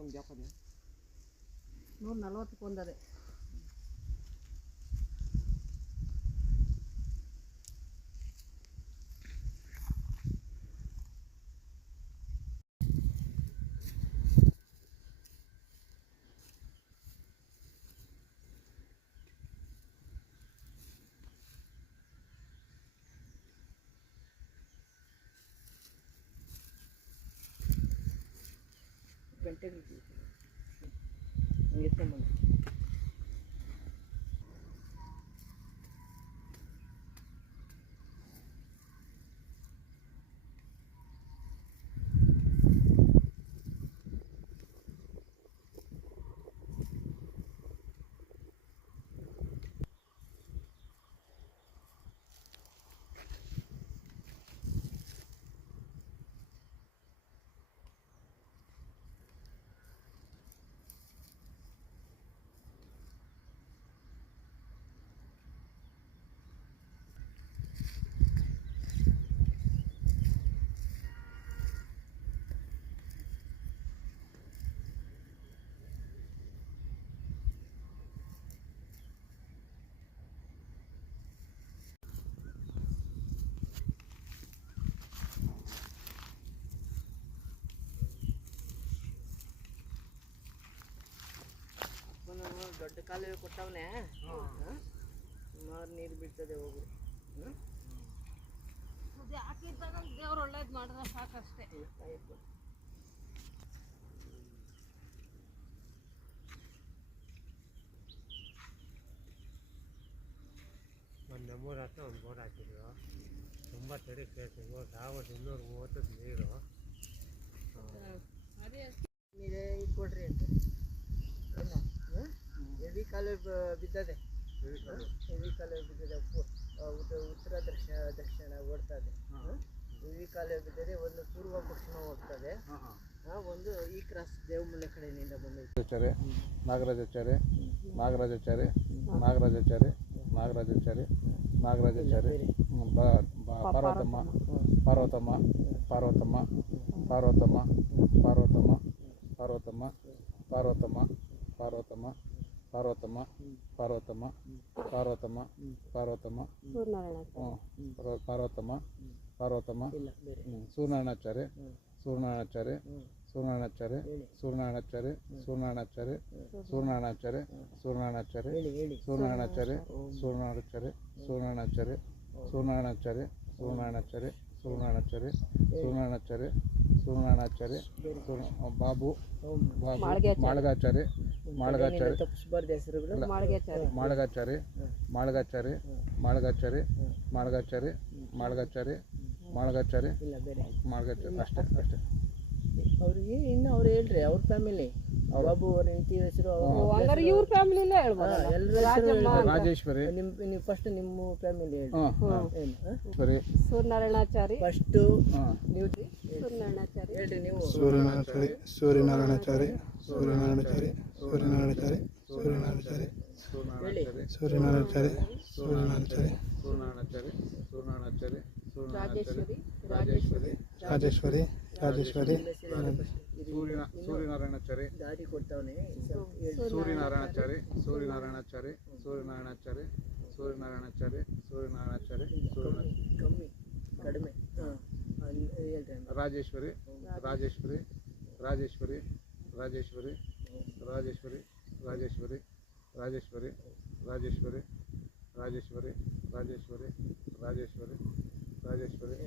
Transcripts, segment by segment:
ಒಂದು ಗ್ಯಾಪ್ ಅದೇ 140 ಒಂದದೆ. ಗಂಟೆಗಳು ಎತ್ಕೊಂಡ್ಬಂದು ದೊಡ್ಡ ಕಾಲುವೆ ಕೊಟ್ಟವನೇ ಸುಮಾರು ನೀರು ಬಿಡ್ತದೆ ಹೋಗು. ಹಾಕಿದ್ದಾಗ ದೇವ್ರು ಒಳ್ಳೇದು ಮಾಡಿದ್ರೆ ಸಾಕಷ್ಟೇ. ಒಂದು ನಮ್ಮೂರ ಹತ್ರ ಒಂದು ಬೋರ್ ಹಾಕಿದ್ರು, ತುಂಬ ತಡಿ ಕೇಳ್ತೀವಿ. ಆವತ್ತು 230 ನೀರು ನೀರೇ ಕೊಡ್ರಿ ಅಂತ ಹೆವಿ ಕಾಲುವೆ ಬಿದ್ದದೆ. ಹೆವಿ ಕಾಲುವೆ ಬಿದ್ದದೆ, ಉತ್ತರ ದಕ್ಷಿಣ ಓಡ್ತದೆ. ಹೆವಿ ಕಾಲುವೆ ಬಿದ್ದದೆ, ಒಂದು ಪೂರ್ವ ಪಶ್ಚಿಮ ಹೋಗ್ತದೆ, ಒಂದು ಈ ಕ್ರಾಸ್ ದೇವಮೂಲೆ ಕಡೆಯಿಂದ ಬಂದೈತೆ. ನಾಗರಾಜಾಚಾರ್ಯ ನಾಗರಾಜಾಚಾರ್ಯ ನಾಗರಾಜಾಚಾರ್ಯ ನಾಗರಾಜಾಚಾರ್ಯ ನಾಗರಾಜಾಚಾರ್ಯ ಪಾರ್ವತಮ್ಮ ಪಾರ್ವತಮ್ಮ ಪಾರ್ವತಮ್ಮ ಪಾರ್ವತಮ್ಮ ಪಾರ್ವತಮ್ಮ ಪಾರ್ವತಮ್ಮ ಪಾರ್ವತಮ್ಮ ಪಾರ್ವತಮ್ಮ ಪಾರ್ವತಮ್ಮ ಪಾರ್ವತಮ್ಮ ಪಾರ್ವತಮ್ಮ ಪಾರ್ವತಮ್ಮ ಪಾರ್ವತಮ್ಮ ಪಾರ್ವತಮ್ಮ ಸೂರ್ಯನಾರಾಯಣಾಚಾರ್ಯ ಸೂರ್ಯನಾರಾಯಣಾಚಾರ್ಯ ಸೂರ್ಯನಾರಾಯಣಾಚಾರ್ಯ ಸೂರ್ಯನಾರಾಯಣಾಚಾರ್ಯ ಸೂರ್ಯನಾರಾಯಣಾಚಾರ್ಯ ಸೂರ್ಯನಾರಾಯಣಾಚಾರ್ಯ ಸೂರ್ಯನಾರಾಯಣಾಚಾರ್ಯ ಸೂರ್ಯನಾರಾಯಣಾಚಾರ್ಯ ಸೂರ್ಯನಾರಾಯಣಾಚಾರ್ಯ ಸೂರ್ಯನಾರಾಯಣಾಚಾರ್ಯ ಸೂರ್ಯನಾರಾಯಣಾಚಾರ್ಯ ಸೂರ್ಯನಾರಾಯಣಾಚಾರ್ಯ ಸೂರ್ಯನಾರಾಯಣಾಚಾರ್ಯ ಸೂರ್ಯನಾರಾಯಣಾಚಾರ್ಯ ಸೂರ್ಯನಾರಾಯಣಾಚಾರ್ಯ ಬಾಬು ಮಾಳಗಾಚಾರ್ಯ ಮಾಳಗಾಚಾರ್ಯ ಮಾಳಗಾಚಾರ್ಯ ಮಾಳಗಾಚಾರ್ಯ ಮಾಳಗಾಚಾರ್ಯ ಮಾಳಗಾಚಾರ್ಯ ಮಾಳಗಾಚಾರ್ಯ ಮಾಳಗಾಚಾರ್ಯ ಮಾಳಗಾಚಾರ್ಯ ಅಷ್ಟೇ ಅಷ್ಟೇ. ಅವ್ರಿಗೆ ಇನ್ನು ಅವ್ರು ಹೇಳ್ರಿ ಅವ್ರ ಫ್ಯಾಮಿಲಿ ಬಾಬು ಅವ್ರ ಹೆಂಡತಿ ಹೆಸರು ಇವ್ರ ಫ್ಯಾಮಿಲಿಲೇ ಹೇಳ್ಬೋದು. ರಾಜೇಶ್ವರಿ ನೀವು ಫಸ್ಟ್ ನಿಮ್ಮ ಫ್ಯಾಮಿಲಿ ಹೇಳಿ. ಸೂರ್ಯನಾರಾಯಣಾಚಾರಿ ಫಸ್ಟ್ ನೀವು ಸೂರ್ಯನಾರಾಯಣಾಚಾರಿ ಹೇಳ್ರಿ ನೀವು. ಸೂರ್ಯನಾರಾಯಣಾಚಾರಿ ಸೂರ್ಯನಾರಾಯಣಾಚಾರಿ ಸೂರ್ಯನಾರಾಯಣಾಚಾರಿ ಸೂರ್ಯನಾರಾಯಣಾಚಾರಿ ಸೂರ್ಯನಾರಾಯಣಾಚಾರಿ ಸೂರ್ಯನಾರಾಯಣಾಚಾರಿ ಸೂರ್ಯನಾರಾಯಣಾಚಾರಿ ಸೂರ್ಯನಾರಾಯಣಾಚಾರ್ಯ ಸೂರ್ಯನಾರಾಯಣಾಚಾರ್ಯ ರಾಜೇಶ್ವರಿ ರಾಜೇಶ್ವರಿ ರಾಜೇಶ್ವರಿ ಸೂರ್ಯನಾರಾಯಣಾಚಾರ್ಯ ದಾರಿ ಕೊಡ್ತಾವನೆ. ಸೂರ್ಯನಾರಾಯಣಾಚಾರ್ಯ ಸೂರ್ಯನಾರಾಯಣಾಚಾರ್ಯ ಸೂರ್ಯನಾರಾಯಣಾಚಾರ್ಯ ಸೂರ್ಯನಾರಾಯಣಾಚಾರ್ಯ ಸೂರ್ಯನಾರಾಯಣಾಚಾರ್ಯ ಕಮ್ಮಿ ಕಡಿಮೆ ಹೇಳ್ರಿ. ರಾಜೇಶ್ವರಿ ರಾಜೇಶ್ವರಿ ರಾಜೇಶ್ವರಿ ರಾಜೇಶ್ವರಿ ರಾಜೇಶ್ವರಿ ರಾಜೇಶ್ವರಿ ರಾಜೇಶ್ವರಿ ರಾಜೇಶ್ವರಿ ರಾಜೇಶ್ವರಿ ರಾಜೇಶ್ವರಿ ರಾಜೇಶ್ವರಿ ರಾಜೇಶ್ವರಿ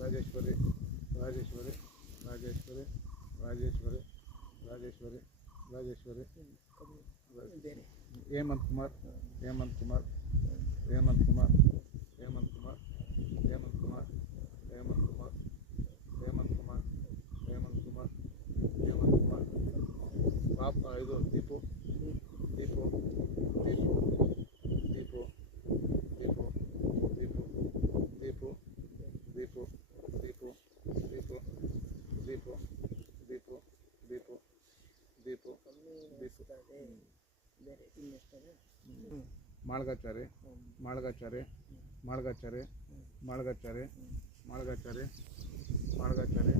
ರಾಜೇಶ್ವರಿ ರಾಜೇಶ್ವರಿ ರಾಜೇಶ್ವರಿ ರಾಜೇಶ್ವರಿ ರಾಜೇಶ್ವರಿ ರಾಜೇಶ್ವರಿ ಹೇಮಂತ್ ಕುಮಾರ್ ಹೇಮಂತ್ ಕುಮಾರ್ ಹೇಮಂತ್ ಕುಮಾರ್ ಹೇಮಂತ್ ಕುಮಾರ್ ಹೇಮಂತ್ ಕುಮಾರ್ ಹೇಮಂತ್ ಕುಮಾರ್ ಹೇಮಂತ್ ಕುಮಾರ್ ಹೇಮಂತ್ ಕುಮಾರ್ ಹೇಮಂತ್ ಕುಮಾರ್ ಪಾಪ ಇದು ದೀಪು ದೀಪು ದೀಪು ದೀಪು ದೀಪು ದೀಪು ದೀಪು ದೀಪು ದೀಪು ದೀಪು ದೀಪು ದೀಪು ದೀಪು ದೀಪು ಮಾಳಗಾಚಾರ್ಯ ಮಾಳಗಾಚಾರ್ಯ ಮಾಳಗಾಚಾರ್ಯ ಮಾಳಗಾಚಾರ್ಯ ಮಾಳಗಾಚಾರ್ಯ ಮಾಳಗಾಚಾರ್ಯ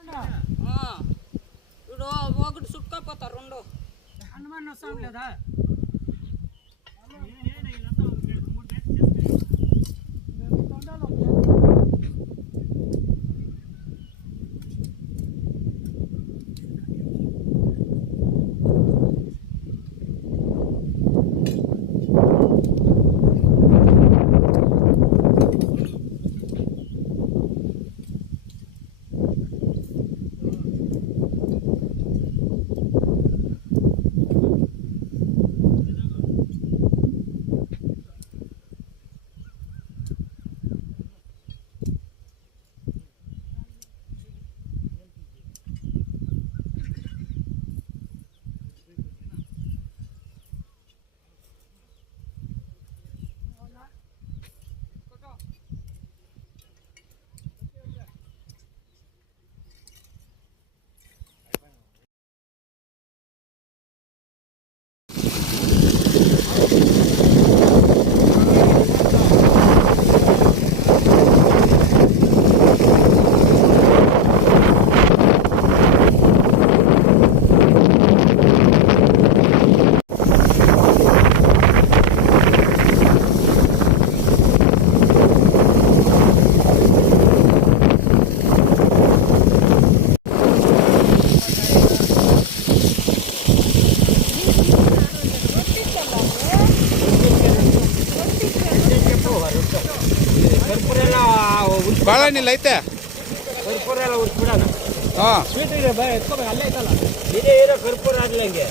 ఇప్పుడు ఒకటి చుట్టుకోపోతారు రెండు హనుమాన్ వస్తాం లేదా ಭಾಳ ಏನಿಲ್ಲ ಐತೆ ಕರ್ಪೂರ ಎಲ್ಲ ಉರ್ಸ್ಬಿಡೋಣ ಹಾಂ ಸ್ವೀಟ್ ಇದೆ ಬಾ ಎತ್ಕೋಬೇಕು ಅಲ್ಲೇ ಐತಲ್ಲ ಇದೇ ಇರೋ ಕರ್ಪೂರ ಆಗ್ಲಂಗೆ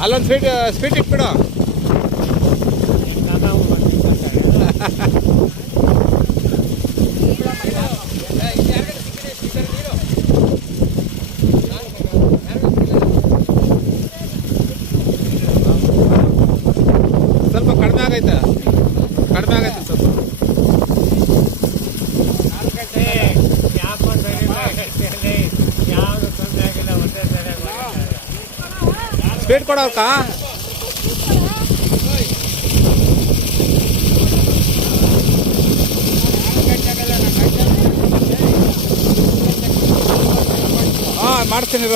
ಅಲ್ಲೊಂದು ಸ್ವೀಟ್ ಇಟ್ಬಿಡು ಸ್ವಲ್ಪ ಕಡಿಮೆ ಆಗೈತೆ ಸ್ವಲ್ಪ ಸ್ಪೀಡ್ ಕೊಡೋಕ ಹಾಂ ಮಾಡ್ತೀನಿ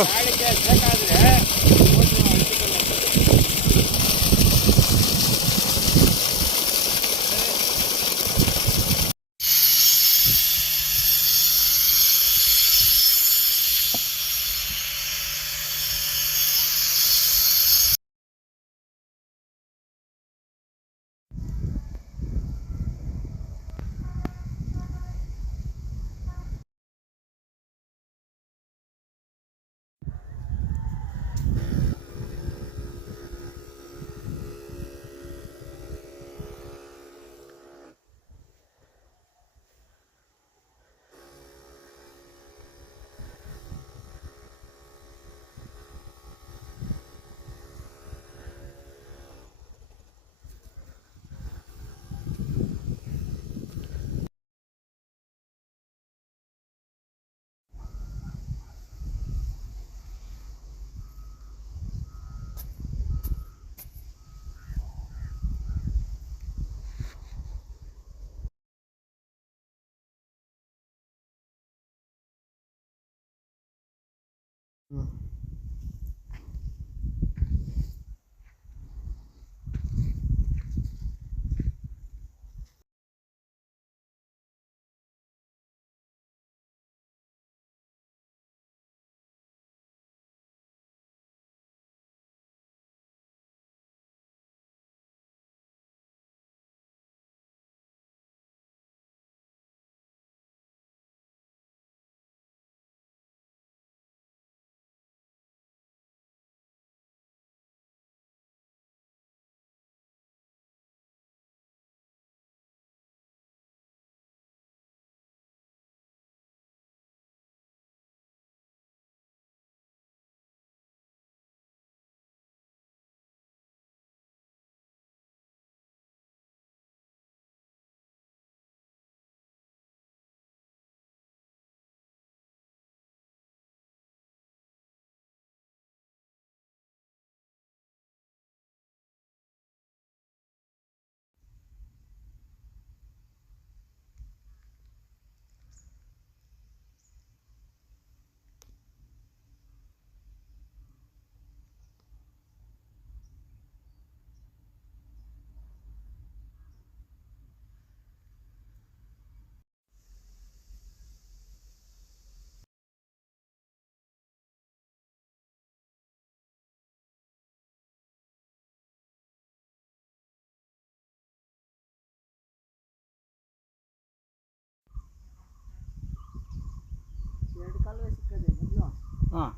ಹಾಂ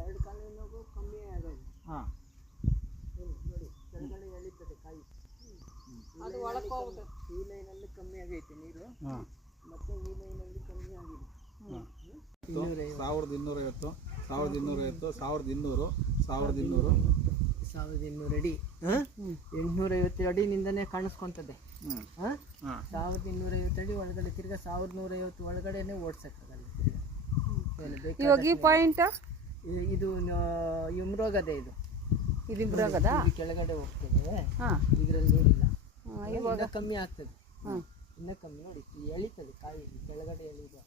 ಎರಡು ಕಾಲಿನಗೂ ಕಮ್ಮಿ ಆಗೋದು. ಹಾಂ ನೋಡಿ ಕೆಳಗಡೆ ಎಳಿತದೆ ಕಾಯಿ. ಅದು ಒಳಕ್ಕೆ ಹೋಗ್ಬಿಟ್ಟು ಈ ಲೈನಲ್ಲಿ ಕಮ್ಮಿ ಆಗೈತೆ ನೀರು, ಹಾಂ ಮತ್ತೆ ಈ ಲೈನಲ್ಲಿ ಕಮ್ಮಿ ಆಗಿದೆ. ಹಾಂ 1250, 1250, 1250, 1200, 1200 ಅಡಿ. 850 ಅಡಿನಿಂದನೇ ಕಾಣಿಸ್ಕೊಂತದೆ. ಹ್ಞೂ ಹಾಂ ಹಾಂ 1250 ಅಡಿ ಒಳಗಡೆ ತಿರ್ಗಾ 1150 ಒಳಗಡೆನೆ ಓಡ್ಸಕ್ಕಾಗಲ್ಲ ತಿರ್ಗಾ. ಏನು ಬೇಕಾದ ಇವಾಗ ಈ ಪಾಯಿಂಟ್ ಇದು ಯುಮ್ರೋಗದೆ ಇದು ಇದು ಬರೋಗದ ಇದು ಕೆಳಗಡೆ ಹೋಗ್ತದೆ. ಹಾಂ ಇದರಲ್ಲಿ ನೀರಿಲ್ಲ. ಇವಾಗ ಇನ್ನ ಕಮ್ಮಿ ಆಗ್ತದೆ. ಹಾಂ ಇನ್ನ ಕಮ್ಮಿ ನೋಡಿ ಇಲ್ಲಿ ಎಳಿತದೆ ಕಾಯಿ, ಕೆಳಗಡೆ ಎಳಿದು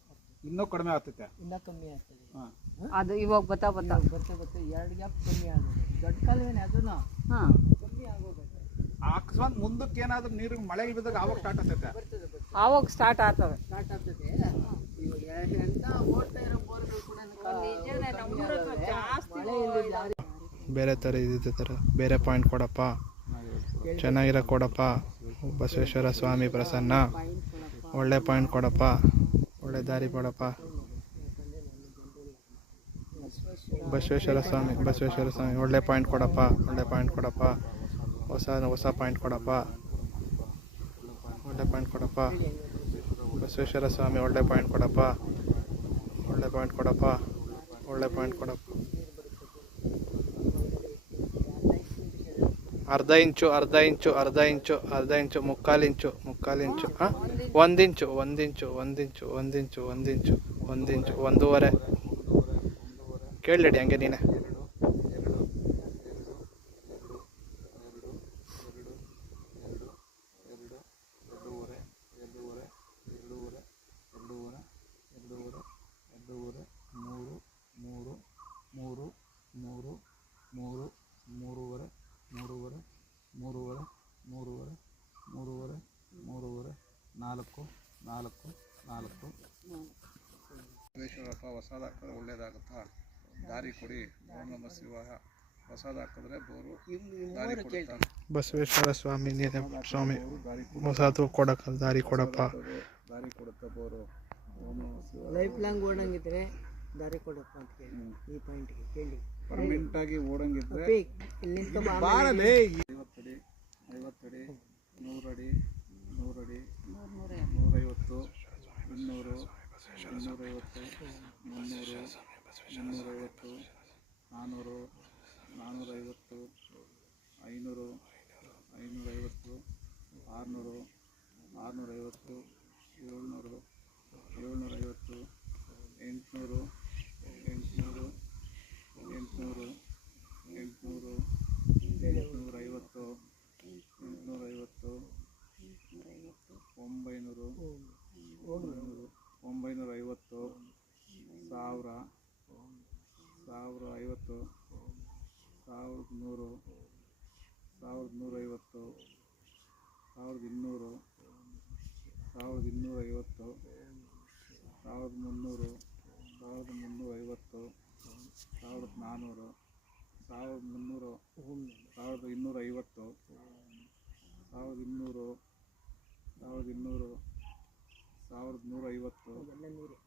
ಇನ್ನೂ ಕಡಿಮೆ ಆಗ್ತೈತೆ. ಇನ್ನ ಕಮ್ಮಿ ಆಗ್ತದೆ. ಹಾಂ ಅದು ಇವಾಗ ಬತ್ತಾ ಬರ್ತಾ 2 ಗ್ಯಾಪ್ ಕಮ್ಮಿ ಆಗೋದು. ದೊಡ್ಡ ಕಾಲುವೆನೇ ಅದನ್ನು ಹಾಂ ಕಮ್ಮಿ ಆಗೋದು. ಅಕಸ್ಮಾತ್ ಮುಂದಕ್ಕೆ ಏನಾದರೂ ನೀರು ಮಳೆಗೆ ಬಿದ್ದಾಗ ಆವಾಗ ಸ್ಟಾರ್ಟ್ ಆಗ್ತೈತೆ. ಬರ್ತದೆ ಆವಾಗ ಸ್ಟಾರ್ಟ್ ಆಗ್ತದೆ. ಸ್ಟಾರ್ಟ್ ಆಗ್ತದೆ. ಇವಾಗ ಎಂತ ಓಡ್ತಾ ಇರೋ ಬೋರ್ಗಳು ಕೂಡ ಮಳೆ ಇಲ್ಲದೆ ದಾರಿ ಬೇರೆ ಥರ ಇದ್ದಿದ್ದ ಥರ ಬೇರೆ ಪಾಯಿಂಟ್ ಕೊಡಪ್ಪ, ಚೆನ್ನಾಗಿರೋ ಕೊಡಪ್ಪ. ಬಸವೇಶ್ವರ ಸ್ವಾಮಿ ಪ್ರಸನ್ನ, ಒಳ್ಳೆ ಪಾಯಿಂಟ್ ಕೊಡಪ್ಪ, ಒಳ್ಳೆ ದಾರಿ ಕೊಡಪ್ಪ. ಬಸವೇಶ್ವರ ಸ್ವಾಮಿ ಒಳ್ಳೆ ಪಾಯಿಂಟ್ ಕೊಡಪ್ಪ, ಒಳ್ಳೆ ಪಾಯಿಂಟ್ ಕೊಡಪ್ಪ. ಹೊಸ ಪಾಯಿಂಟ್ ಕೊಡಪ್ಪ, ಒಳ್ಳೆ ಪಾಯಿಂಟ್ ಕೊಡಪ್ಪ. ಬಸವೇಶ್ವರ ಸ್ವಾಮಿ ಒಳ್ಳೆ ಪಾಯಿಂಟ್ ಕೊಡಪ್ಪ, ಒಳ್ಳೆ ಪಾಯಿಂಟ್ ಕೊಡಪ್ಪ, ಒಳ್ಳೆ ಪಾಯಿಂಟ್ ಕೊಡಪ್ಪ. ಅರ್ಧ ಇಂಚು, ಮುಕ್ಕಾಲು ಇಂಚು, 1 ಇಂಚು, 1.5 ಕೇಳಡಿ ಹಂಗೆ ನೀನೆ. ಬಸವೇಶ್ವರಪ್ಪ ಹೊಸದು ಹಾಕಿದ್ರೆ ಒಳ್ಳೇದಾಗುತ್ತಾ? ದಾರಿ ಕೊಡಿ. ಓಂ ನಮಃ ಶಿವಾಯ. ಹೊಸದು ಹಾಕಿದ್ರೆ ಬೋರು ದಾರಿ ಕೊಡುತ್ತಾ? ಬಸವೇಶ್ವರ ಸ್ವಾಮಿ ಸ್ವಾಮಿ ಹೊಸದು ಕೊಡಕ್ಕ ದಾರಿ ಕೊಡಪ್ಪ. ದಾರಿ ಕೊಡುತ್ತಾ ಬೋರು? ಓಂ ನಮಃ ಶಿವಾಯ. ಲೈಫ್ ಲಾಂಗ್ ಓಡಂಗಿದ್ರೆ ದಾರಿ ಕೊಡಪ್ಪ ಅಂತ ಕೇಳಿ. ಈ ಪಾಯಿಂಟ್ಗೆ ಕೇಳಿ. ಪರ್ಮನೆಂಟ್ ಆಗಿ ಓಡಂಗಿದ್ರೆ ಇಲ್ಲಿ ನಿಂತ್ಕೊಂಡ್ ಬಾರಲೇ. 50 ಅಡಿ, 50 ಅಡಿ, 100 ಅಡಿ, 100 ಅಡಿ, 150, 200, 250, 300, 350, 400, 450, 500, 550, 600, 650, 700, 750, 800, 800, 800, 800, 850, 850, 900, 950, 1000, 1050, 1100, 1150, 1200, 1250, 1300, 1350, 1400, 1300, 1250, 1200, 1200, 1150,